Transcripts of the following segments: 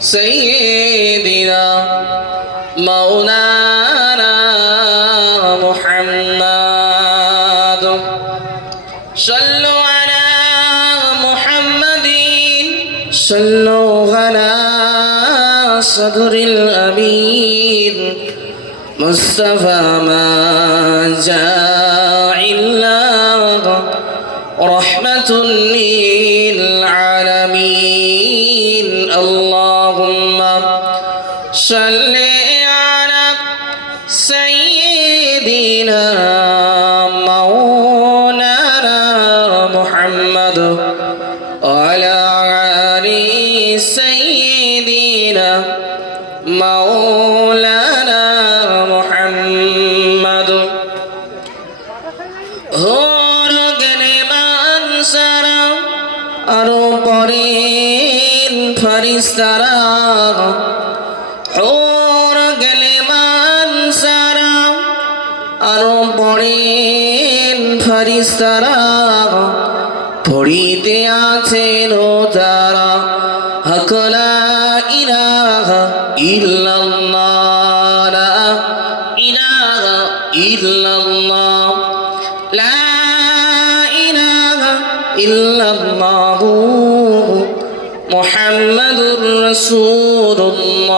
سيدنا مولانا محمد صلوا على محمد صلوا على صدر الأمين مصطفى ما جاء إلا رحمة للعالمين اللهم صل على سيدنا مولانا محمد وعلى آل سيدنا مولانا محمد আরো পরেন ফেরেশতারা হুর গেলে মানসারা আরো পরেন ফেরেশতারা পড়িতে আছেন তারা হক লা ইলাহা ইল্লাল্লাহ লা ইলাহা ইল্লাল্লাহ লা ইল্লাল্লাহ মুহাম্মাদুর রাসূলুল্লাহ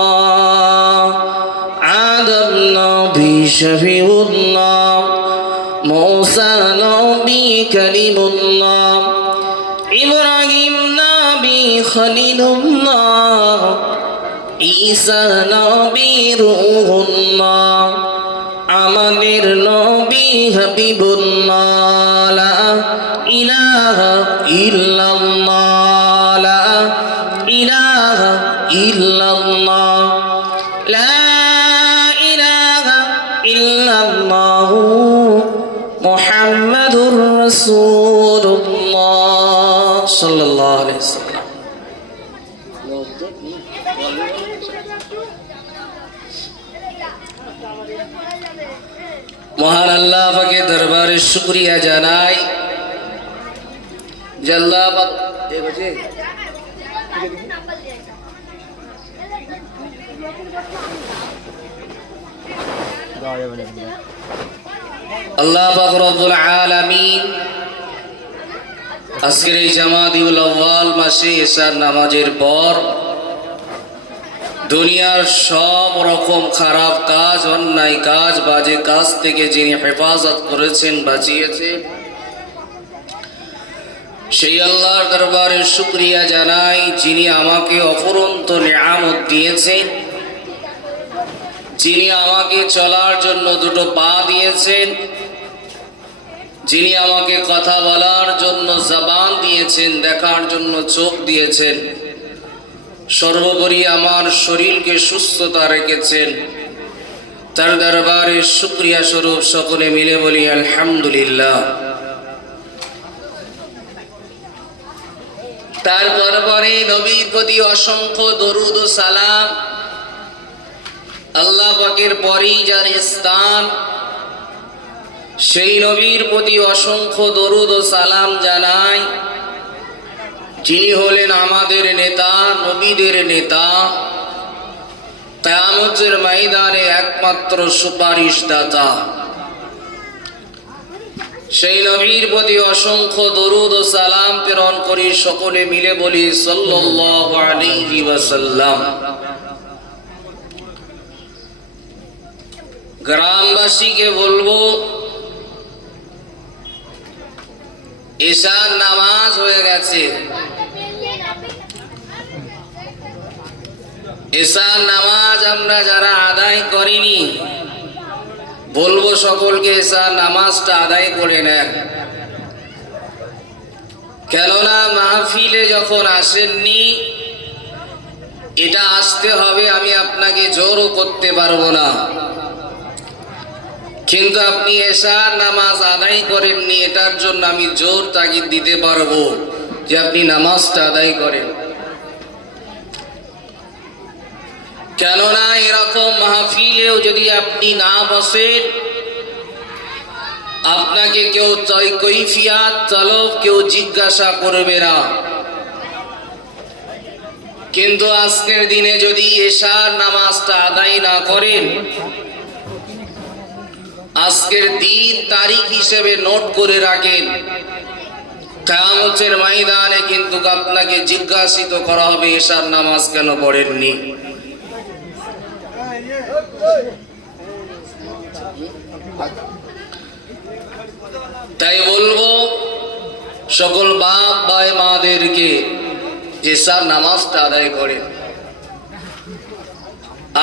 আদম নবী শফিউল্লাহ মূসা নবী কালিমুল্লাহ ইব্রাহিম নবী খলিলুল্লাহ ঈসা নবী রূহুল্লাহ আমাদের নবী হাবিবুল্লাহ লা ইলাহা ইল্লাল্লাহ লা ইলাহা ইল্লাল্লাহ লা ইলাহা ইল্লাল্লাহ মুহাম্মাদুর রাসূলুল্লাহ সাল্লাল্লাহু আলাইহি ওয়াসাল্লাম। মহান আল্লাহ পাকের দরবারে শুকরিয়া জানাই যে আল্লাহ পাক আল্লাহ পাক রব্বুল আলামিন আজকের এই জামাদিউল আউয়াল মাসে ইশার নামাজের পর দুনিয়ার সব রকম খারাপ কাজ, অন্যায় কাজ, বাজে কাজ থেকে যিনি হেফাজত করেছেন, বাঁচিয়েছেন, সেই আল্লাহর দরবারে শুকরিয়া জানাই যিনি আমাকে অফুরন্ত নিয়ামত দিয়েছেন, যিনি আমাকে চলার জন্য দুটো পা দিয়েছেন, যিনি আমাকে কথা বলার জন্য জবান দিয়েছেন, দেখার জন্য চোখ দিয়েছেন, সর্বোপরি আমার শরীরকে সুস্থতা রেখেছেন। তার দরবারে শুকরিয়া স্বরূপ সকলে মিলে বলি আলহামদুলিল্লাহ। তারপরে নবীর প্রতি অসংখ্য দরুদ ও সালাম, আল্লাহ পাকের পরেই যার স্থান সেই নবীর প্রতি অসংখ্য দরুদ ও সালাম জানাই যিনি হলেন আমাদের নেতা, নবীদের নেতা, কিয়ামতের ময়দানে একমাত্র সুপারিশদাতা। সেই নবীর প্রতি অসংখ্য দরুদ ও সালাম প্রেরণ করি, সকলে মিলে বলি সাল্লাল্লাহু আলাইহি ওয়াসাল্লাম। গ্রামবাসীকে বলবো ইশার নামাজ হয়ে গেছে। ইশার নামাজ আমরা যারা আদায় করিনি বলবো সকলকে ইশার নামাজটা আদায় করে নেন। কেননা মাহফিলে যখন আসেননি, এটা আসতে হবে আমি আপনাকে জোরও করতে পারবো না, কিন্তু আপনি ইশার নামাজ আদায় করেননি, এটার জন্য আমি জোর তাগিদ দিতে পারবো যে আপনি নামাজটা আদায় করেন। কেননা এরকম মাহফিলেও যদি আপনি না বসেন, আপনাকে কেউ কৈফিয়াত তলব কেউ জিজ্ঞাসা করবে না। কিন্তু আজকের দিনে যদি এশার নামাজটা আদায় না করেন, আজকের দিন তারিখ হিসেবে নোট করে রাখেন, কিয়ামতের ময়দানে কিন্তু আপনাকে জিজ্ঞাসিত করা হবে এশার নামাজ কেন পড়েননি। তাই বলবো সকল বাপ ভাই মাদেরকে এশার নামাজটা আদায় করেন।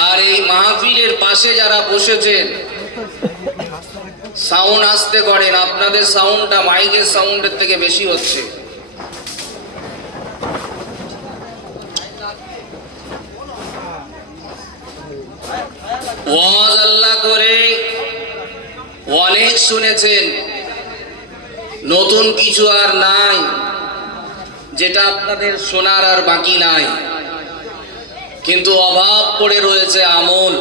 আর এই মাহফিলের পাশে যারা বসেছেন সাউন্ড আসতে করেন, আপনাদের সাউন্ডটা মাইকের সাউন্ডের থেকে বেশি হচ্ছে। ওয়াজ আল্লাহ করে অনেক শুনেছেন, নতুন কিছু আর নাই যেটা আপনাদের শোনার আর বাকি নাই, কিন্তু অভাব পড়ে রয়েছে আমল।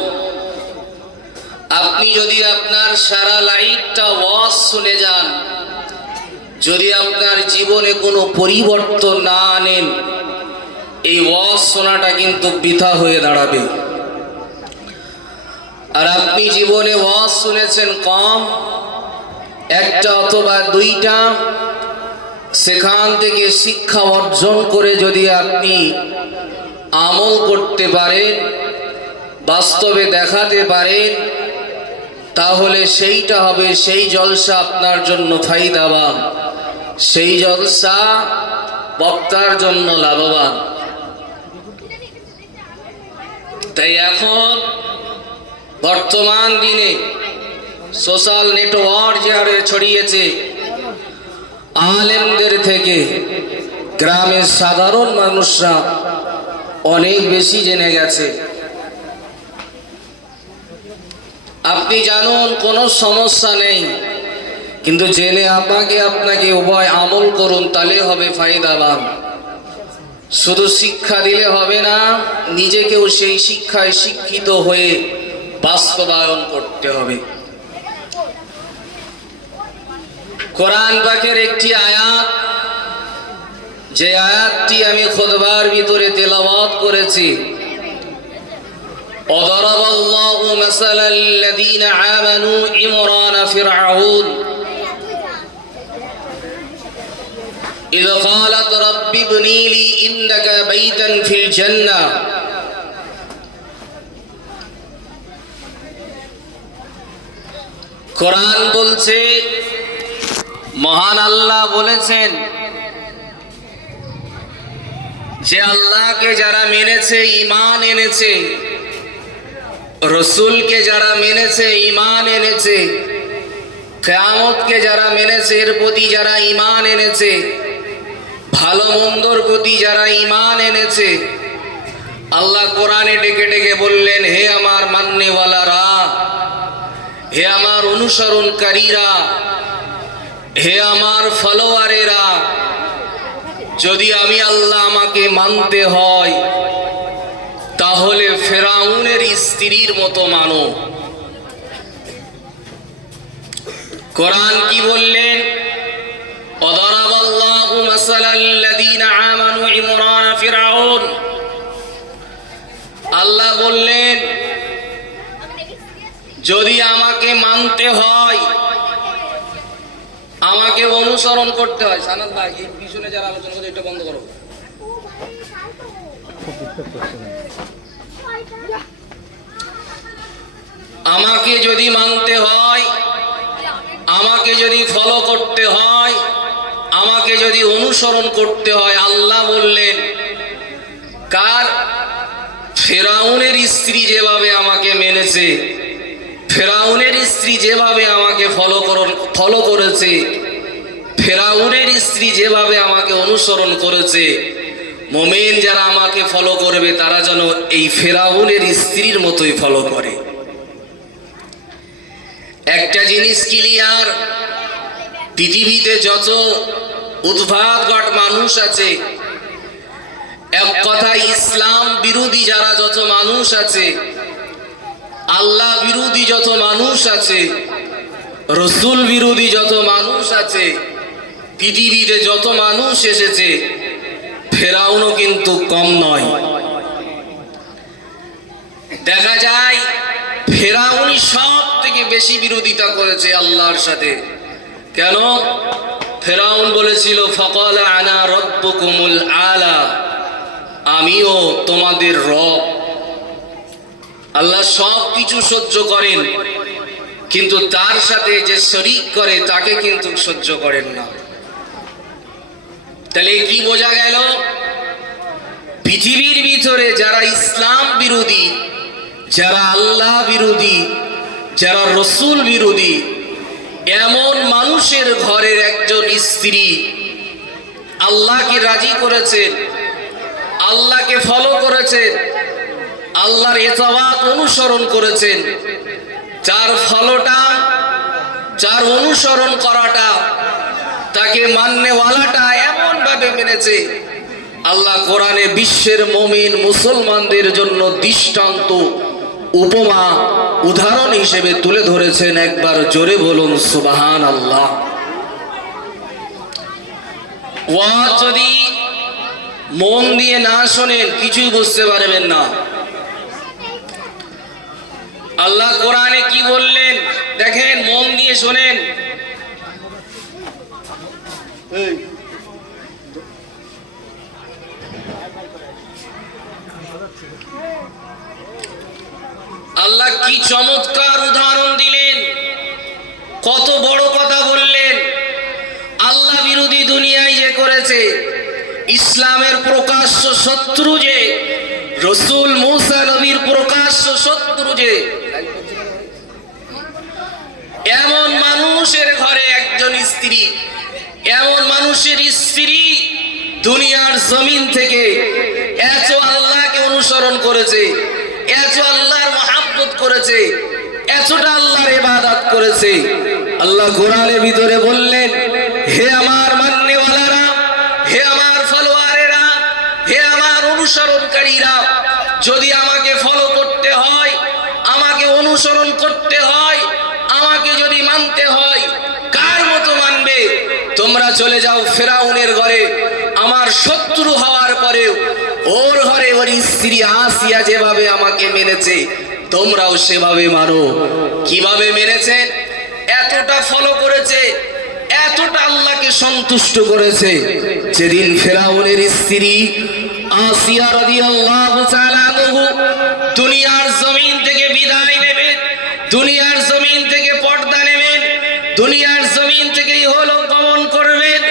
আপনি যদি আপনার সারা লাইফটা ওয়াজ শুনে যান, যদি আপনার জীবনে কোনো পরিবর্তন না আনেন, এই ওয়াজ শোনাটা কিন্তু বৃথা হয়ে দাঁড়াবে। আর আপনি জীবনে ওয়াজ শুনেছেন কম, একটা অথবা দুইটা, সেখান থেকে শিক্ষা অর্জন করে যদি আপনি আমল করতে পারেন, বাস্তবে দেখাতে পারেন, তাহলে সেইটা হবে সেই জলসা আপনার জন্য ফায়দাবান, সেই জলসা বক্তার জন্য লাভবান। তাই এখন বর্তমান দিনে সোশ্যাল নেটওয়ার্ক যে হারে ছড়িয়েছে, আলেমদের থেকে গ্রামের সাধারণ মানুষরা অনেক বেশি জেনে গেছে। আপনি জানুন কোনো সমস্যা নেই, কিন্তু জেনে আপনাকে উভয় আমল করুন, তাহলে হবে ফায়দাবান। শুধু শিক্ষা দিলে হবে না, নিজেকেও সেই শিক্ষায় শিক্ষিত হয়ে বাস্তবায়ন করতে হবে। কোরআন পাকের একটি আয়াত, যে আয়াতটি আমি খুতবার ভিতরে তেলাওয়াত করেছি, وضرب الله مثلا الذين آمنوا امرأة فرعون إذ قالت رب ابن لي عندك بيتا في الجنة কোরআন বলছে, মহান আল্লাহ বলেছেন যে আল্লাহকে যারা মেনেছে, ঈমান এনেছে, রসুলকে যারা মেনেছে, ঈমান এনেছে, কিয়ামতকে যারা মেনেছে, এর প্রতি যারা ঈমান এনেছে, ভালো মন্দর প্রতি যারা ঈমান এনেছে, আল্লাহ কোরআনে ডেকে ডেকে বললেন, হে আমার মান্যওয়ালারা, হে আমার অনুসরণকারীরা, হে আমার ফলোয়ারেরা, যদি আমি আল্লাহ আমাকে মানতে হয়, তাহলে ফেরাউনের স্ত্রীর মতো মানো। কোরআন কি বললেন? ওয়াদারাবাল্লাহু মাসালাল্লাযীনা আমানু ইমরানা ফিরআউন। আল্লাহ বললেন, যদি আমাকে মানতে হয়, আমাকে অনুসরণ করতে হয়। সানাদ ভাই, এই পিছনে যারা আলোচনা করে এটা বন্ধ করো। আমাকে যদি মানতে হয়, আমাকে যদি ফলো করতে হয়, আমাকে যদি অনুসরণ করতে হয়, আল্লাহ বললেন কার? ফেরাউনের স্ত্রী যেভাবে আমাকে মেনেছে, ফেরাউনের স্ত্রী যেভাবে আমাকে ফলো করেছে, ফেরাউনের স্ত্রী যেভাবে আমাকে অনুসরণ করেছে, মুমিন যারা আমাকে ফলো করবে তারা যেন এই ফেরাউনের স্ত্রীর মতোই ফলো করে। একটা জিনিস ক্লিয়ার, পৃথিবীতে যত উদ্ভাবক মানুষ আছে, এক কথায় ইসলাম বিরোধী যারা যত মানুষ আছে, আল্লাহ বিরোধী যত মানুষ আছে, রসুল বিরোধী যত মানুষ আছে, পৃথিবীতে যত মানুষ এসেছে, ফেরাউনও কিন্তু কম নয়। দেখা যায় ফেরাউনই সব থেকে বেশি বিরোধিতা করেছে আল্লাহর সাথে। কেন? ফেরাউন বলেছিল ফাকালা আনা রাব্বুকুমুল আলা, আমিও তোমাদের রব। আল্লাহ সব কিছু সহ্য করেন, কিন্তু তার সাথে যে শরীক করে তাকে কিন্তু সহ্য করেন না। তাহলে কি বোঝা গেল? পৃথিবীর ভিতরে যারা ইসলাম বিরোধী, যারা আল্লাহ বিরোধী, যারা রসুল বিরোধী, এমন মানুষের ঘরের একজন স্ত্রী আল্লাহকে রাজি করেছেন, আল্লাহকে ফলো করেছেন, আল্লাহর ইতাআত অনুসরণ করেছেন, যার ফলটা, যার অনুসরণ করাটা, তাকে মাননেওয়ালাটা এমন ভাবে মেনেছে, আল্লাহ কোরআনে বিশ্বের মুমিন মুসলমানদের জন্য দৃষ্টান্ত, উপমা, উদাহরণ হিসেবে তুলে ধরেছেন। একবার জোরে বলুন সুবহানাল্লাহ। ওয়াজ যদি মন দিয়ে না শোনেন কিছুই বুঝতে পারবেন না। আল্লাহ কোরআনে কি বললেন দেখেন, মন দিয়ে শোনেন। আল্লাহ কি চমৎকার উদাহরণ দিলেন, কত বড় কথা বললেন। আল্লাহ বিরোধী দুনিয়ায় যে করেছে, ইসলামের প্রকাশ্য শত্রু যে রসুল মুসা নবীর প্রকাশ্য শত্রু যে, এমন মানুষের ঘরে একজন স্ত্রী, এমন মানুষের স্ত্রী দুনিয়ার জমিন থেকে এত আল্লাহকে অনুসরণ করেছে, এত আল্লাহর মহব্বত করেছে, এতটা আল্লাহর ইবাদত করেছে। আল্লাহ কোরআনের ভিতরে বললেন, হে আমার মাননেওয়ালারা, হে আমার ফলোয়ারেরা, হে আমার অনুসরণকারীরা, যদি আমাকে ফলো করতে হয়, আমাকে অনুসরণ করতে হয়, আমাকে যদি মানতে হয়, কার মতো মানবে? তোমরা চলে যাও ফেরাউনের ঘরে, আমার শত্রু হওয়ার পরেও ওর ঘরে ওর স্ত্রী আসিয়া যেভাবে আমাকে মেনেছে, তোমরাও সেভাবে মানো। কিভাবে মেনেছেন? এতটা ফলো করেছে, এতটা আল্লাহকে সন্তুষ্ট করেছে। যেদিন ফেরাউনের স্ত্রী আসিয়া রাদিয়াল্লাহু তাআলা আনহু দুনিয়ার জমিন থেকে বিদায় নেবেন, দুনিয়ার জমিন থেকে পর্দা নেবেন, দুনিয়ার জমিন থেকে ইহলোক গমন করবেন,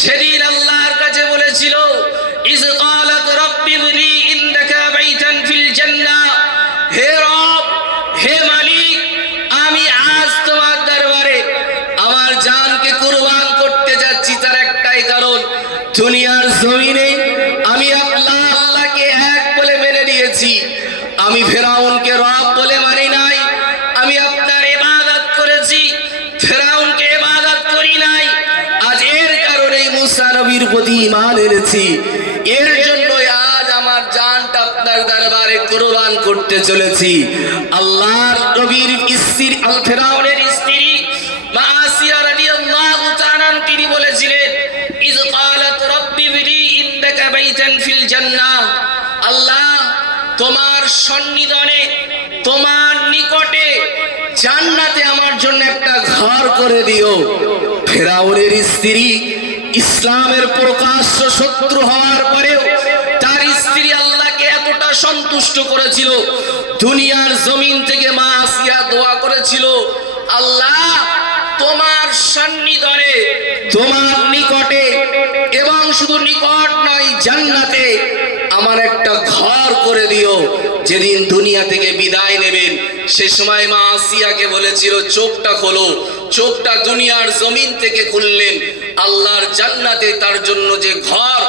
সেদিন আল্লাহর কাছে বলেছিল, ইয ক্বালাত রাব্বি ইবনি ইনদাকা বাইতান ফিল জান্নাহ, হে রব, হে মালিক, আমি আজ তোমার দরবারে আমার জানকে কুরবান করতে যাচ্ছি। তার একটাই কারণ, দুনিয়ার জমিনে আমি আল্লাহকে এক বলে মেনে নিয়েছি, আমি ফেরাউনকে রব বলে মানি নাই, আমি আপনার ইবাদত করেছি, ফেরাউনকে ইবাদত করি নাই। আজ এর কারণেই মুসা নবীর প্রতি ঈমান এনেছি, এর জন্য আজ আমার জানটা আপনার দরবারে কুরবান করতে চলেছি। আল্লাহর নবীর স্ত্রী ফেরাউনের স্ত্রী মা আসিয়া রাদিয়াল্লাহু তাআলা তিনি বলেছিলেন, ইয ক্বালাত রাব্বি ইবনি ইনদাকা বাইতান ফিল জান্নাহ, আল্লাহ তোমার সন্নিধানে, তোমার নিকটে জান্নাতে আমার জন্য একটা ঘর করে দিও। ফেরাউনের স্ত্রী ইসলামের প্রকাশ্য শত্রু হওয়ার পরেও তার স্ত্রী আল্লাহকে এতটা সন্তুষ্ট করেছিল, দুনিয়ার জমিন থেকে মা আসিয়া দোয়া করেছিল, আল্লাহ তোমার সন্নিধানে, তোমার নিকটে, এবং শুধু নিকট নয় জান্নাতে আমার একটা ঘর করে দিও। যেদিন দুনিয়া থেকে বিদায় নেবেন, সে সময় মা আসিয়াকে বলেছিল, চোখটা খোলো। চোখটা দুনিয়ার জমিন থেকে খুললেন, আল্লাহর জান্নাতে তার জন্য যে ঘর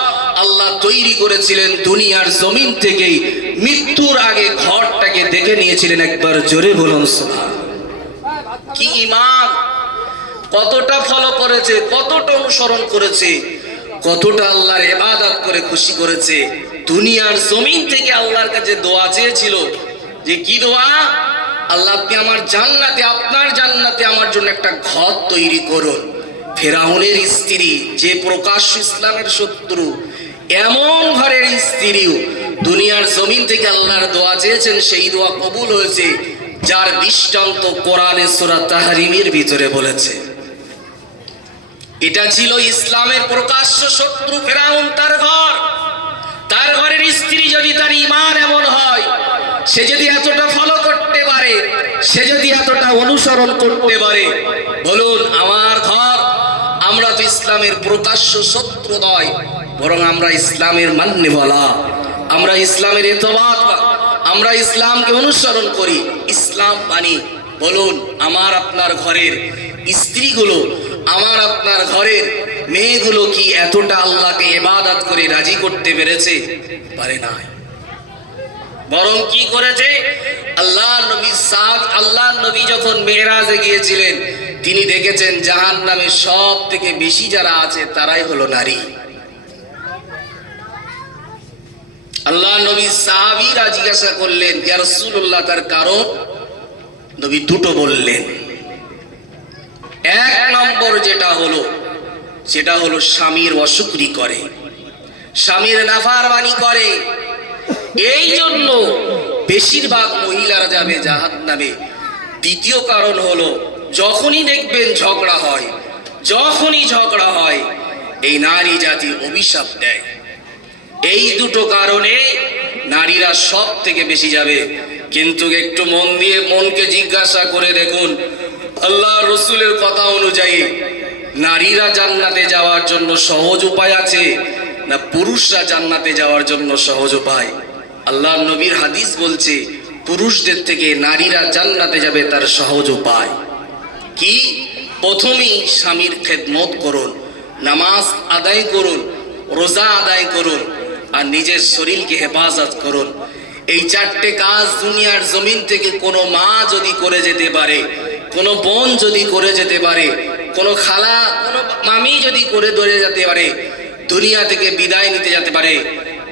আল্লাহ তৈরি করেছিলেন দুনিয়ার জমিন থেকেই, মৃত্যুর আগে ঘরটাকে দেখে নিয়েছিলেন। একবার জোরে বলুন সুবহানাল্লাহ। কি ঈমান! কতটা ফলো করেছে, কতটা অনুসরণ করেছে, কতটা আল্লাহর ইবাদত করে খুশি করেছে। দুনিয়ার জমিন থেকে আল্লাহর কাছে দোয়া চেয়েছিল, যে কি দোয়া? আল্লাহ আপনি আমার জান্নাতে, আপনার জান্নাতে আমার জন্য একটা ঘর তৈরি করুন। ফেরাউনের স্ত্রী যে প্রকাশ্য ইসলামের শত্রু, এমন ঘরের স্ত্রীও দুনিয়ার জমিন থেকে আল্লাহর দোয়া চেয়েছেন, সেই দোয়া কবুল হয়েছে, যার দৃষ্টান্ত কোরআনে সূরা তাহরিমের ভিতরে বলেছে। এটা ছিল ইসলামের প্রকাশ্য শত্রু ফেরাউন, তার ঘরের স্ত্রী যদি তার ঈমান এমন হয়, সে যদি এতটা ফলো করতে পারে, সে যদি এতটা অনুসরণ করতে পারে, বলুন আমার ঘর, আমরা তো ইসলামের প্রকাশ্য শত্রু নয়, বরং আমরা ইসলামের মান্যওয়ালা, আমরা ইসলামের এতবাদ, আমরা ইসলামকে অনুসরণ করি, ইসলাম মানি। বলুন আমার আপনার ঘরের স্ত্রীগুলো, আমার আপনার ঘরের মেয়েগুলো কি এতটা আল্লাহকে ইবাদত করে রাজি করতে পেরেছে? পারে নাই। বরং কি করেছে? আল্লাহ নবী যখন মেরাজে গিয়েছিলেন, তিনি দেখেছেন জাহান্নামে সব থেকে বেশি যারা আছে তারাই হলো নারী। আল্লাহ নবী সাহাবীরা জিজ্ঞাসা করলেন, ইয়া রাসূলুল্লাহ, তার কারণ? নবী দুটো বললেন। এক নম্বর যেটা হলো, সেটা হলো স্বামীর অশুকরি করে, স্বামীর নাফরমানি করে, এই জন্য বেশিরভাগ মহিলারা যাবে জাহান্নামে। দ্বিতীয় কারণ হলো, যখনই দেখবেন ঝগড়া হয়, যখনই ঝগড়া হয়, এই নারী জাতি অভিশাপ দেয়। এই দুটো কারণে নারীরা সব থেকে বেশি যাবে। কিন্তু একটু মন দিয়ে মনকে জিজ্ঞাসা করে দেখুন, আল্লাহ রসুলের কথা অনুযায়ী নারীরা জান্নাতে যাওয়ার জন্য সহজ উপায় আছে, না পুরুষরা জান্নাতে যাওয়ার জন্য সহজ উপায়? আল্লাহ নবীর হাদিস বলছে, পুরুষদের থেকে নারীরা জান্নাতে যাবে তার সহজ উপায় কি? প্রথমেই স্বামীর খেদমত করুন, নামাজ আদায় করুন, রোজা আদায় করুন, আর নিজের শরীরকে হেফাজত করুন। এই চারটে কাজ দুনিয়ার জমিন থেকে কোনো মা যদি করে যেতে পারে, কোনো বোন যদি করে যেতে পারে, কোনো খালা, কোনো মামি যদি করে ধরে যেতে পারে, দুনিয়া থেকে বিদায় নিতে যেতে পারে,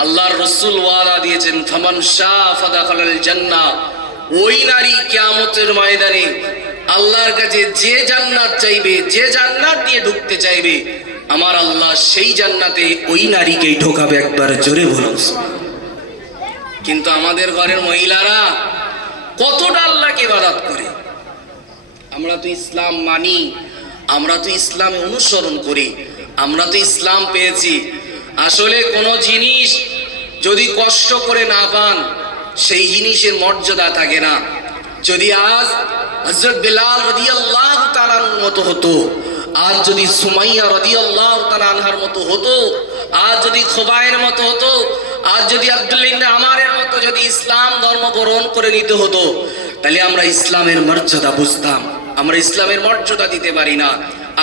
আল্লাহর রাসূল ওয়াদা দিয়েছেন, ফামান শাআ ফাদাখালাল জান্নাহ। ওই নারী কিয়ামতের ময়দানে আল্লাহর কাছে যে জান্নাত চাইবে, যে জান্নাত দিয়ে ঢুকতে চাইবে, আমার আল্লাহ সেই জান্নাতে ওই নারীকেই ঢোকাবে। একবার জোরে বলুন। কিন্তু আমাদের ঘরের মহিলারা কতটা আল্লাহকে ইবাদত করে। আমরা তো ইসলাম মানি, আমরা তো ইসলামে অনুসরণ করি, আমরা তো ইসলাম পেয়েছি। আসলে কোনো জিনিস যদি কষ্ট করে না পান, সেই জিনিসের মর্যাদা থাকে না। যদি আজ হযরত বিলাল রাদিয়াল্লাহু তাআলার মতো হতো, আজ যদি সুমাইয়া রাদিয়াল্লাহু তাআলা আনহার মতো হতো, আজ যদি খুবাইয়ের মতো হতো, আজ যদি আব্দুল্লাহ ইবনে আমারের মতো যদি ইসলাম ধর্ম গ্রহণ করে নিতে হতো, তাহলে আমরা ইসলামের মর্যাদা বুঝতাম। আমরা ইসলামের মর্যাদা দিতে পারি না।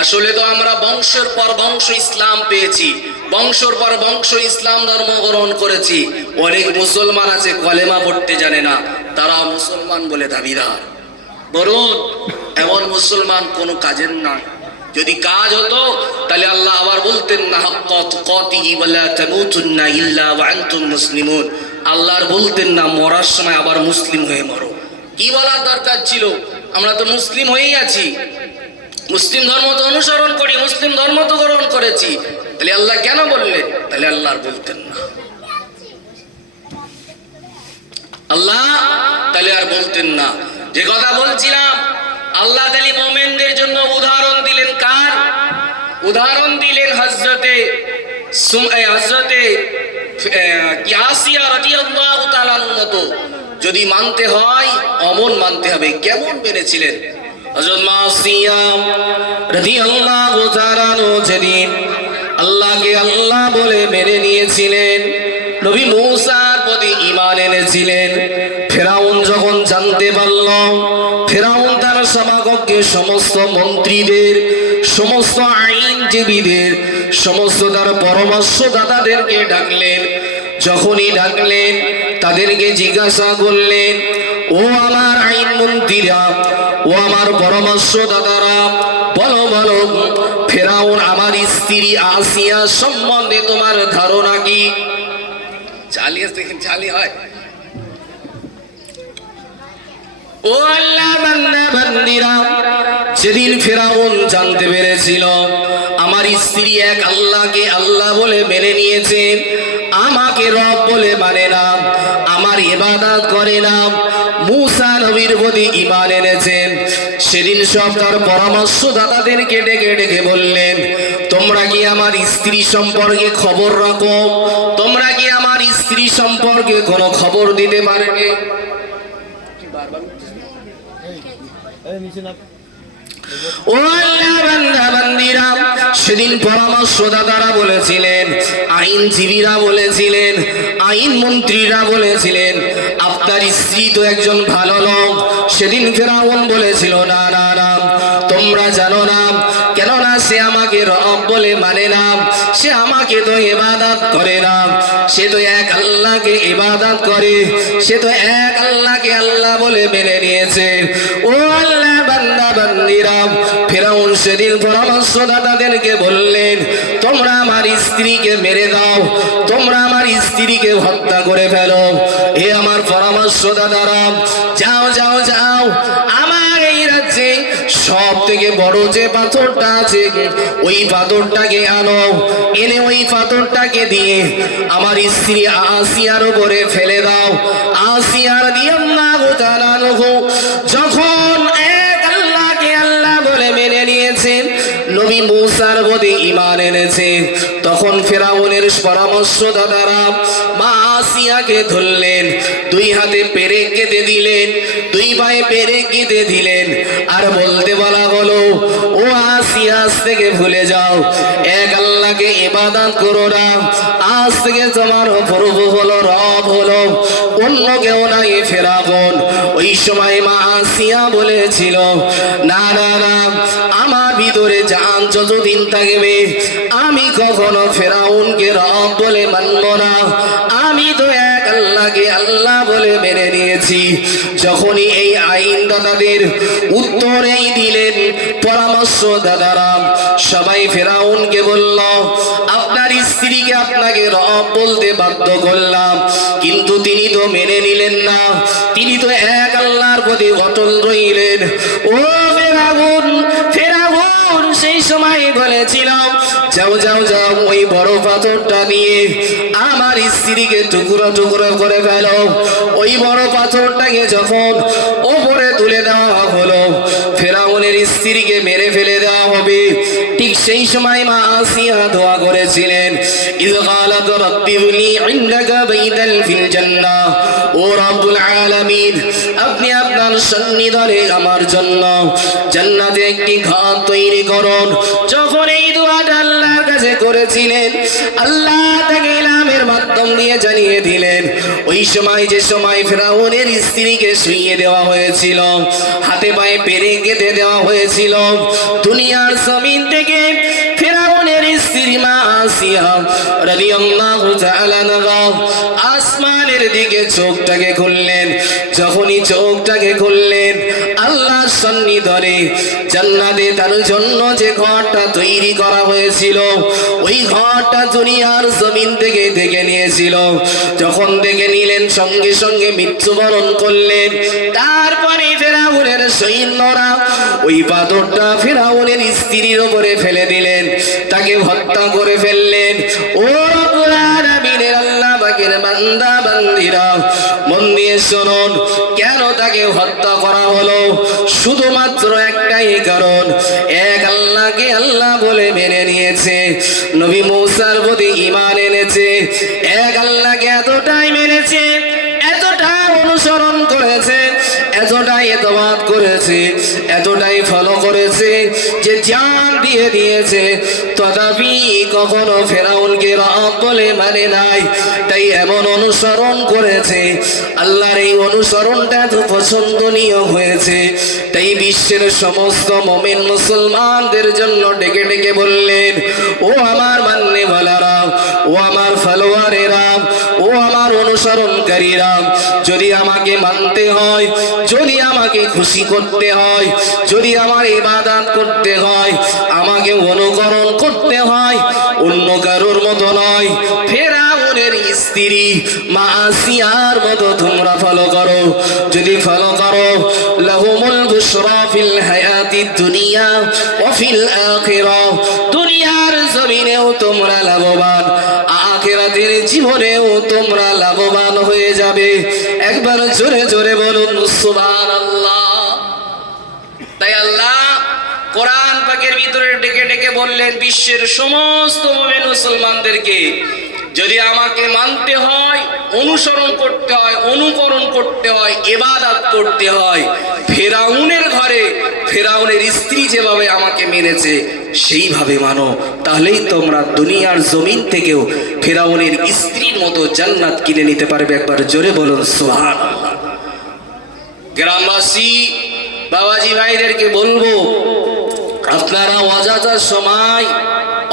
আসলে তো আমরা বংশের পর বংশ ইসলাম পেয়েছি, বংশের পর বংশ ইসলাম ধর্ম গ্রহণ করেছি। অনেক মুসলমান আছে কলেমা পড়তে জানে না, তারা মুসলমান বলে দাবিদার। বরং এমন মুসলমান কোনো কাজের না। যদি কাজ হতো তাহলে আল্লাহ আবার বলতেন না, হাক্কাত তুকাতিহি ওয়ালা তামুতুন্না ইল্লা ওয়া আনতুম মুসলিমুন। আল্লাহর বলতেন না, মরার সময় আবার মুসলিম হয়ে মরো। কি বলার দরকার ছিল? আমরা তো মুসলিম হয়েই আছি, মুসলিম ধর্ম তো অনুসরণ করি, মুসলিম ধর্ম তো গ্রহণ করেছি, তাহলে আল্লাহ কেন বললেন? তাহলে আল্লাহ আর বলতেন না, আল্লাহ তাহলে আর বলতেন না। যে কথা বলছিলাম, আল্লাহ তাআলা মুমিনদের জন্য উদাহরণ দিলেন। কার উদাহরণ দিলেন? হযরতে আসিয়া রাদিয়াল্লাহু তাআলার মতো। যদি মানতে হয় অমন মানতে হবে। কেমন মেনেছিলেন হযরত আসিয়া রাদিয়াল্লাহু তাআলা? যেদিন আল্লাহকে আল্লাহ বলে মেনে নিয়েছিলেন, নবী মূসার প্রতি ঈমান এনেছিলেন, ফেরাউন যখন জানতে পারল, ফেরাউন তার সমাগমকে সমস্ত মন্ত্রীদের, সমস্ত আইনজীবীদের, সমস্ত তার পরামর্শদাতাদেরকে ডাকলেন। যখনই ডাকলেন, তাদেরকে জিজ্ঞাসা করলেন, ও আমার আইন মন্ত্রীরা, ও আমার পরামর্শদাতারা, বলো বলো, ফেরাউন আমার স্ত্রী আসিয়া সম্বন্ধে তোমার ধারণা কি? চালিয়ে দেখেন, চালি হয়। ও আল্লাহ বান্দা বান্দিরা, সেদিন ফেরাউন জানতে পেরেছিল আমার স্ত্রী এক আল্লাহকে আল্লাহ বলে মেনে নিয়েছে, আমাকে রব বলে মানে না, আমার ইবাদত করে না, মূসা নবীর প্রতি ঈমান এনেছেন। সেদিন সব তার পরামর্শদাতাদেরকে ডেকে ডেকে বললেন, তোমরা কি আমার স্ত্রী সম্পর্কে খবর রাখো? তোমরা কি আমার স্ত্রী সম্পর্কে কোনো খবর দিতে পারবে? ও আল্লাহ বান্দা বান্দিরা, সেদিন পরামর্শদাতারা বলেছিলেন, আইনজীবীরা বলেছিলেন, আইন মন্ত্রীরা বলেছিলেন, আপনার স্ত্রী তো একজন ভালো লোক। সেদিন ফেরাউন বলেছিল, না না না, তোমরা জানো না, কেননা সে আমাকে রব বলে মানে না, সে আমাকে তো ইবাদত করে না, সে তো এক আল্লাহকে ইবাদত করে, সে তো এক আল্লাহকে আল্লাহ বলে মেনে নিয়েছে। ও আল্লাহ বান্দা বান্দিরা, ফেরাউন সেদিন পরামর্শদাতাদেরকে বললেন, তোমরা আমার স্ত্রীকে মেরে দাও, তোমরা আমার স্ত্রীকে হত্যা করে ফেলো। এ আমার পরামর্শদাতারা, যাও যাও যাও, আমার এই রাজ্যে সব থেকে বড় যে পাথরটা আছে ওই পাথরটাকে আনো, এনে ওই পাথরটাকে দিয়ে আমার স্ত্রী আসিয়ার উপরে ফেলে দাও। আসিয়ার দিয়ে যখন এক আল্লাহকে আল্লাহ বলে মেনে নিয়েছেন, নবী মূসার প্রতি ঈমান এনেছে, তখন ফেরাউনের পরামর্শদাতারা মা আসিয়াকে ধরলেন, দুই হাতে পেরেক কেটে দিলেন, দুই পায়ে পেরেক কেটে দিলেন, আর বলতে বলা হলো, ও আসিয়া আজ থেকে ভুলে যাও, এক আল্লাহকে ইবাদত করো না, আজ থেকে তোমার প্রভু হলো, রব হলো অন্য কেউ নাই ফেরাউন। ওই সময় মা আসিয়া বলেছিল, না না না, আমার ভিতরে জান যতদিন থাকবে আমি কখনো ফেরাউনকে রব বলে মানব না, আমি তো এক আল্লাহকে আল্লাহ বলে মেনে নিয়েছি। যখনই এই আইনদাতাদের উত্তর এই দিলেন, পরামর্শদাতারা সবাই ফেরাউনকে বলল, আপনার স্ত্রীকে আপনাকে রব বলতে বাধ্য করলাম, কিন্তু তিনি তো মেনে নিলেন না, তিনি তো এক আল্লাহর প্রতি অটল রইলেন। ও ফেরাউন, ফেরাউন সেই সময় বলেছিল, যাও যাও যাও, ওই বড় পাথরটা নিয়ে আমার স্ত্রীকে টুকরো টুকরো করে ফেলো। ওই বড় পাথরটাকে যখন ওপরে তুলে দেওয়া হলো, ফেরাউনের স্ত্রীকে মেরে ফেলে দেওয়া হবে, ঠিক সেই সময় মা আসিয়া দোয়া করেছিলেন, ইয ক্বালাত রাব্বি ইবনি ইনদাকা বাইতান ফিল জান্নাহ, ও রব্বুল আলামিন, আপনি আপনার সন্নিধানে আমার জন্য জান্নাতে একটি ঘর তৈরি করুন। যখন এই দোয়াটা আল্লাহর কাছে করেছিলেন, আল্লাহ তাকে ইলহামের মাধ্যম দিয়ে জানিয়ে দিলেন, ওই সময় যে সময় ফেরাউনের স্ত্রীকে শুইয়ে দেওয়া হয়েছিল, হাতে পায়ে পেরেক কেটে দেওয়া হয়েছিল, দুনিয়ার জমিন থেকে ফেরাউনের স্ত্রী মা আসিয়া রাদিয়াল্লাহু তাআলা আনহা আসমানের দিকে চোখটাকে খুললেন। যখনই চোখটাকে খুললেন, আল্লাহর সন্নিধানে জান্নাতে তার জন্য যে ঘরটা তৈরি করা হয়েছিল, ওই ঘরটা দুনিয়ার জমিন থেকে দেখে নিয়েছিল। যখন দেখে নিলেন, সঙ্গে সঙ্গে মৃত্যুবরণ করলেন। তারপরে ফেরাউনের সৈন্যরা ওই পাথরটা ফেরাউনের স্ত্রীর উপরে ফেলে দিলেন, তাকে হত্যা করে ফেললেন। ও রব্বুল আলামিনের আল্লাহ পাকের বান্দা বান্দিরা, মন দিয়ে শুনুন, কেন তাকে হত্যা করা হলো? শুধুমাত্র একটাই কারণ, এক আল্লাহকে আল্লাহ বলে মেনে নিয়েছে, নবী মূসার প্রতি ঈমান এনেছে, এক আল্লাহকে এতটাই মেনেছে, এতটা অনুসরণ করেছে, এতটাই ইতাআত করেছে, এতটাই ফলো করেছে যে জান দিয়ে দিয়েছে, তথাপি কখনো ফেরাউনকে রব বলে মানে নাই। তাই এমন অনুসরণ করেছে, আল্লাহর এই অনুসরণটা এত পছন্দনীয় হয়েছে, তাই বিশ্বের সমস্ত মুমিন মুসলমানদের জন্য ডেকে ডেকে বললেন, ও আমার মান্যওয়ালারা, ও আমার ফলোয়ারেরা, ও আমার অনুসরণকারীরা, যদি আমাকে মানতে হয়, যদি আমাকে খুশি করতে হয়, যদি আমার ইবাদত করতে হয়, আমাকে অনুকরণ করতে হয়, অন্য কারোর মতো নয়, ফেরাউনের স্ত্রী মা আসিয়ার মতো তোমরা ফলো করো। যদি ফলো করো, লাহুমুল বুশরা ফিল হায়াতিদ দুনিয়া ওয়া ফিল আখিরাহ, দুনিয়ার জমিনেও তোমরা লাভবান, আখিরাতের জীবনেও তোমরা লাভবান হয়ে যাবে। একবার জোরে জোরে বলুন সুবহানাল্লাহ। তাই আল্লাহ কোরআন পাকের ভিতরে ডেকে ডেকে বললেন, বিশ্বের সমস্ত মুমিন মুসলমানদেরকে যদি আমাকে মানতে হয়, অনুসরণ করতে হয়, অনুকরণ করতে হয়, ইবাদত করতে হয়, ফেরাউনের ঘরে ফেরাউনের স্ত্রী যেভাবে আমাকে মেনেছে সেইভাবে মানো, তাহলেই তোমরা দুনিয়ার জমিন থেকেও ফেরাউনের স্ত্রীর মতো জান্নাত কিনে নিতে পারবে। একবার জোরে বলুন সুবহানাল্লাহ। গ্রামবাসী বাবাজি ভাইদেরকে বলবো, আপনারা অযথা সময়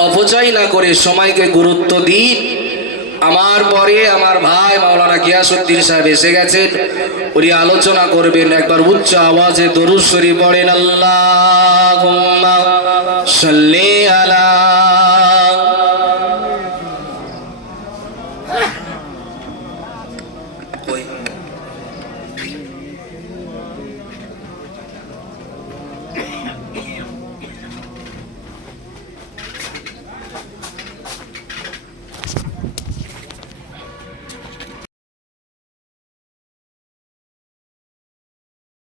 অপচয় না করে সময়কে গুরুত্ব দিন। আমার পরে আমার ভাই মাওলানা গিয়াসউদ্দিন সাহেব এসে গেছেন, উনি আলোচনা করবেন। একবার উচ্চ আওয়াজে দরুদ শরীফ পড়েন, আল্লাহুম্মা সাল্লি আলা